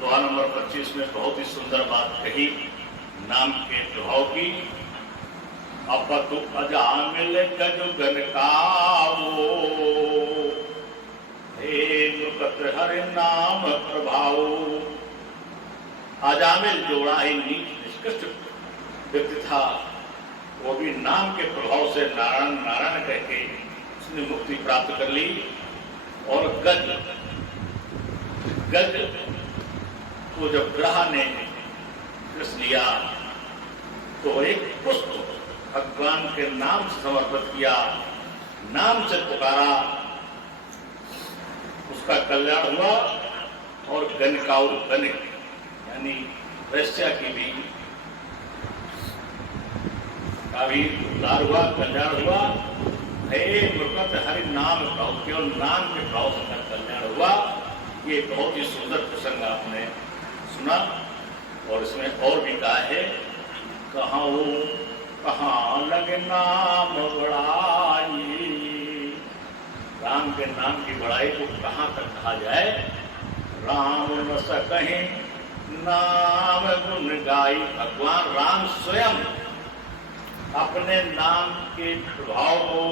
दोहा number 25 में बहुत ही सुंदर बात कही नाम के प्रभाव की। अपतु अजामिल गज गनकावो, हे नुकत हरि नाम प्रभाव। अजामिल जो बड़ा ही नीच निष्कृष्ट व्यक्ति था, वो भी नाम के प्रभाव से नारायण नारायण कहके उसने मुक्ति प्राप्त कर ली। और गज को जब ग्रह ने कृष लिया तो एक पुष्प भगवान के नाम से समर्पित किया, नाम से पुकारा, उसका कल्याण हुआ। और गनकाऊ गनिक यानी वैश्या की भी का भी उद्धार हुआ, कल्याण हुआ। हे मृकत हरि नाम प्रभाव, केवल नाम के प्रभाव से कल्याण हुआ। ये बहुत ही सुंदर प्रसंग आपने सुना। और इसमें और भी कहा है, कहाँ लगे नाम बड़ाई। राम के नाम की बड़ाई को कहाँ तक कहा जाए। राम न सकहीं नाम गुण गाई। भगवान राम स्वयं अपने नाम के प्रभाव को,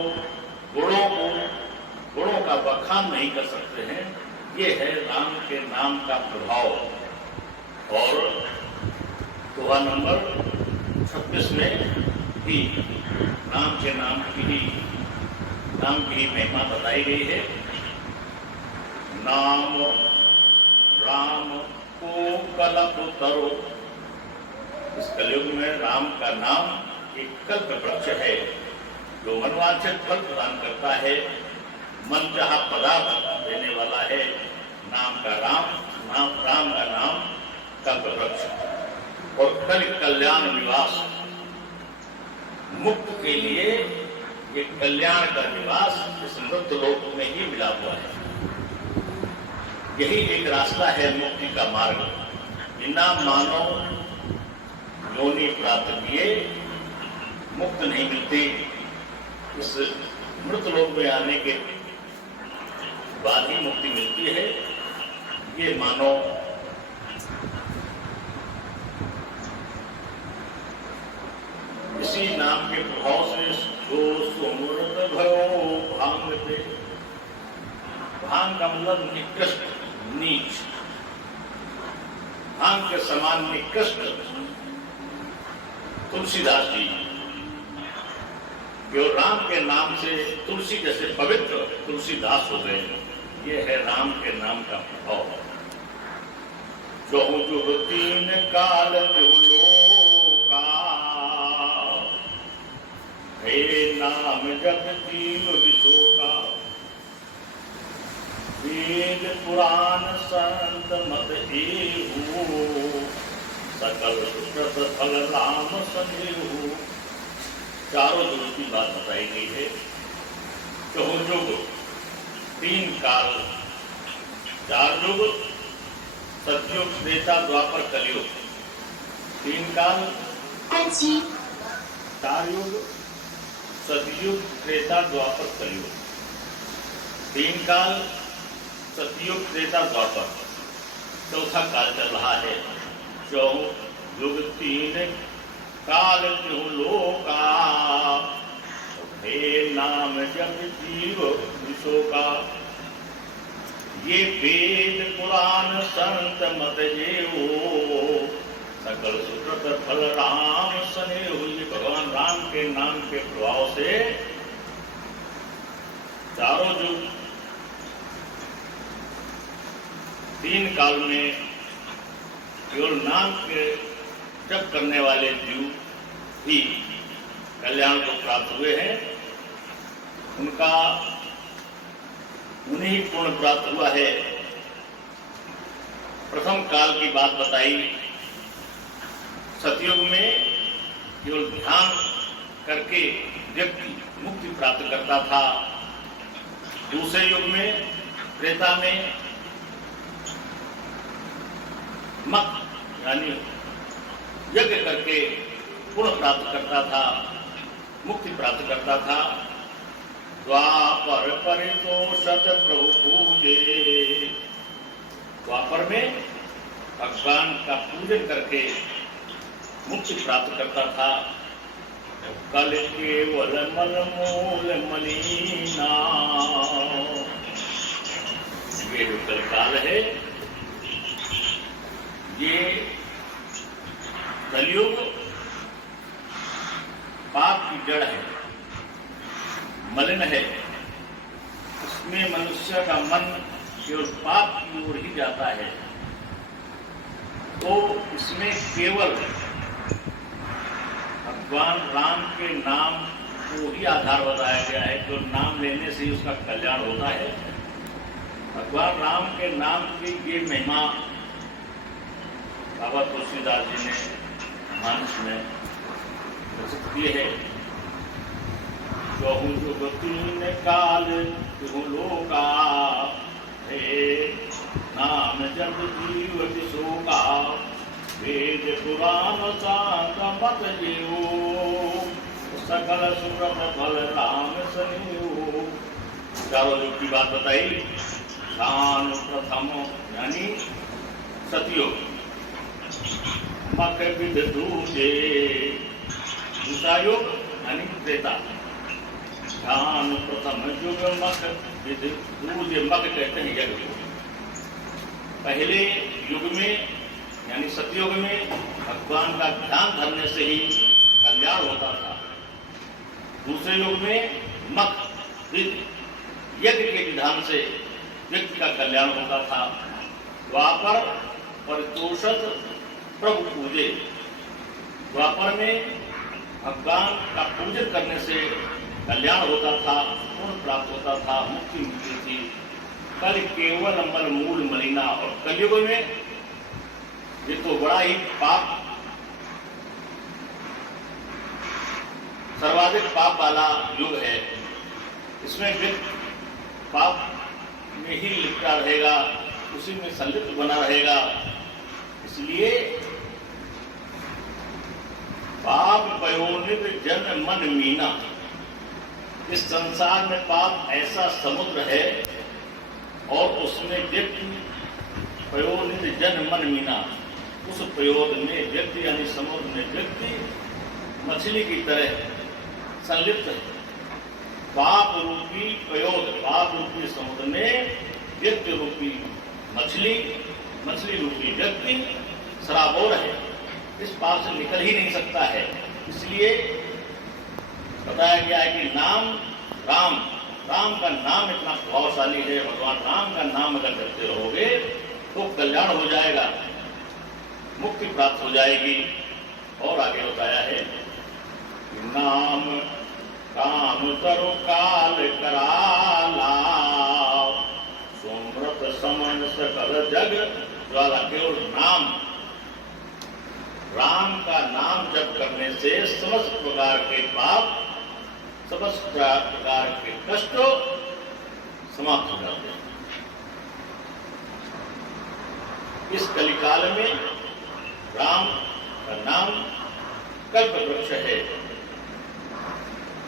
गुणों का बखान नहीं कर सकते हैं। ये है राम के नाम का प्रभाव। और दोहा नंबर 26 में भी नाम की ही महिमा बताई गई है। नाम राम को कल्प तरो। इस कलयुग में राम का नाम एक कल्प वृक्ष है जो मनवांछित फल प्रदान करता है, मन चाहा पदार्थ देने वाला है। राम का नाम कल्प वृक्ष। और कल कल्याण निवास, मुक्त के लिए ये कल्याण का निवास इस मृत लोक में ही मिला हुआ है। यही एक रास्ता है मुक्ति का मार्ग। बिना मानव योनि प्राप्त किए मुक्त नहीं मिलती। इस मृत लोक में आने के बाद ही मुक्ति मिलती है। ये मानो इसी नाम के प्रभाव से जो सुमृत भयो भांग पे। भांग का मतलब निकृष्ट, नीच। भांग के समान निकृष्ट तुलसीदास जी जो राम के नाम से तुलसी जैसे पवित्र तुलसीदास हो गए। ये है राम के नाम का प्रभाव। जो जुग तीन काल त्रिलोका, हे नाम जप जीव विशोका। वेद पुराण संत मत एहू, सकल सुकृत फल राम सनेहू। चारों युग की बात बताई गई है। चहुर्युग, तीन काल, चार युग, सतयुग त्रेता द्वापर कलयुग। तीन काल, चार युग, सतयुग त्रेता द्वापर कलयुग। तीन काल, सतयुग त्रेता द्वापर, चौथा काल चल रहा है। चहुर्युग तीन काल त्रिलोका, हे नाम जप जीव विशोका। ये वेद पुराण संत मत जेऊ, सकल सुकृत फल राम सनेहू। ये भगवान राम के नाम के प्रभाव से चारों युग, तीन काल में केवल नाम के जप करने वाले जीव ही कल्याण को प्राप्त हुए हैं। उन्हीं पूर्ण प्राप्त हुआ है। प्रथम काल की बात बताई। सतयुग में केवल ध्यान करके व्यक्ति मुक्ति प्राप्त करता था। दूसरे युग में, त्रेता में, मत यानी यज्ञ करके पुण्य प्राप्त करता था, मुक्ति प्राप्त करता था। द्वापर परितोषत प्रभु पूजे। द्वापर में भगवान का पूजन करके मुक्ति प्राप्त करता था। कल केवल मल मूल मलिना, ये जो कल काल है, ये कलयुग पाप की जड़ है, मलिन है। इसमें मनुष्य का मन केवल पाप की ओर ही जाता है। तो इसमें केवल भगवान राम के नाम को ही आधार बताया गया है, जो नाम लेने से ही उसका कल्याण होता है। भगवान राम के नाम की ये महिमा बाबा तुलसीदास जी ने मानस में प्रसिद्ध की है। कहूँ जो तीन काल लोका हे, नाम जप जीव शोका, वेद पुराण शांत मत जीवो, सकल सुरत फल राम सनियो। चारों युग की बात बताई। दान प्रथम यानी सतयुग, मक विद दूजे दूसरा युग यानी त्रेता। दान प्रथम युग मक विद दूजे, मक कहते हैं यज्ञ। पहले युग में यानी सतयुग में भगवान का ध्यान धरने से ही कल्याण होता था। दूसरे युग में मक विद यज्ञ के विधान से व्यक्ति का कल्याण होता था। द्वापर परितोषक प्रभु पूजे, द्वापर में भगवान का पूजन करने से कल्याण होता था, पूर्ण प्राप्त होता था, मुक्ति मिलती थी। कल केवल अमल मूल मलिना, और कलयुग में ये तो बड़ा ही पाप, सर्वाधिक पाप वाला युग है। इसमें व्यक्ति पाप में ही लिपटा रहेगा, उसी में संलिप्त बना रहेगा। इसलिए पाप पयोनित जन मन मीना, इस संसार में पाप ऐसा समुद्र है और उसमें व्यक्ति पयोनित जन मन मीना, उस प्रयोग में व्यक्ति यानी समुद्र में व्यक्ति मछली की तरह संलिप्त है। पाप रूपी प्रयोग, पाप रूपी समुद्र में व्यक्ति रूपी मछली, मछली रूपी व्यक्ति सराबोर है, इस पाप से निकल ही नहीं सकता है। इसलिए बताया गया है कि नाम राम, राम का नाम इतना प्रभावशाली है। भगवान राम का नाम अगर करते रहोगे तो कल्याण हो जाएगा, मुक्ति प्राप्त हो जाएगी। और आगे बताया है नाम काम करो काल कराला, सोमृत समन सकल जग ज्वाला। केवल नाम, राम का नाम जप करने से समस्त प्रकार के पाप, समस्त प्रकार के कष्ट समाप्त हो जाते हैं। इस कलिकाल में राम का नाम कल्प वृक्ष है,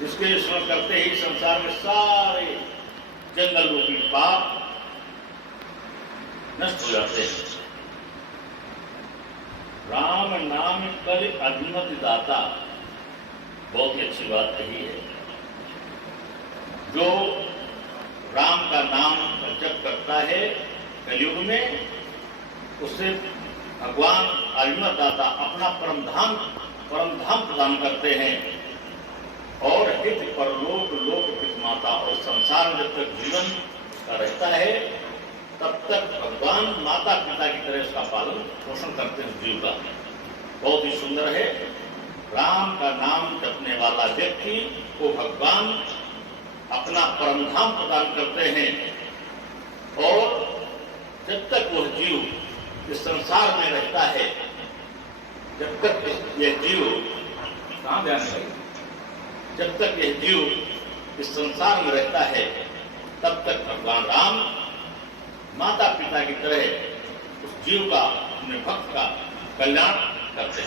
जिसके स्मरण करते ही संसार में सारे जंगल रूपी पाप नष्ट हो जाते हैं। राम नाम कल अभिमति दाता, बहुत ही अच्छी बात कही है। जो राम का नाम जप करता है कलयुग में, उससे भगवान अभिमत दाता अपना परम धाम प्रदान करते हैं। और हित परलोक लोक पितमाता, और संसार में जब तक जीवन का रहता है तब तक भगवान माता पिता की तरह उसका पालन पोषण करते हैं जीव का। बहुत ही सुंदर है। राम का नाम जपने वाला व्यक्ति को भगवान अपना परम धाम प्रदान करते हैं। और जब तक वह जीव इस संसार में रहता है, जब तक यह जीव कहाँ ध्यान है, जब तक यह जीव इस संसार में रहता है तब तक भगवान राम माता पिता की तरह उस जीव का, अपने भक्त का कल्याण करते हैं।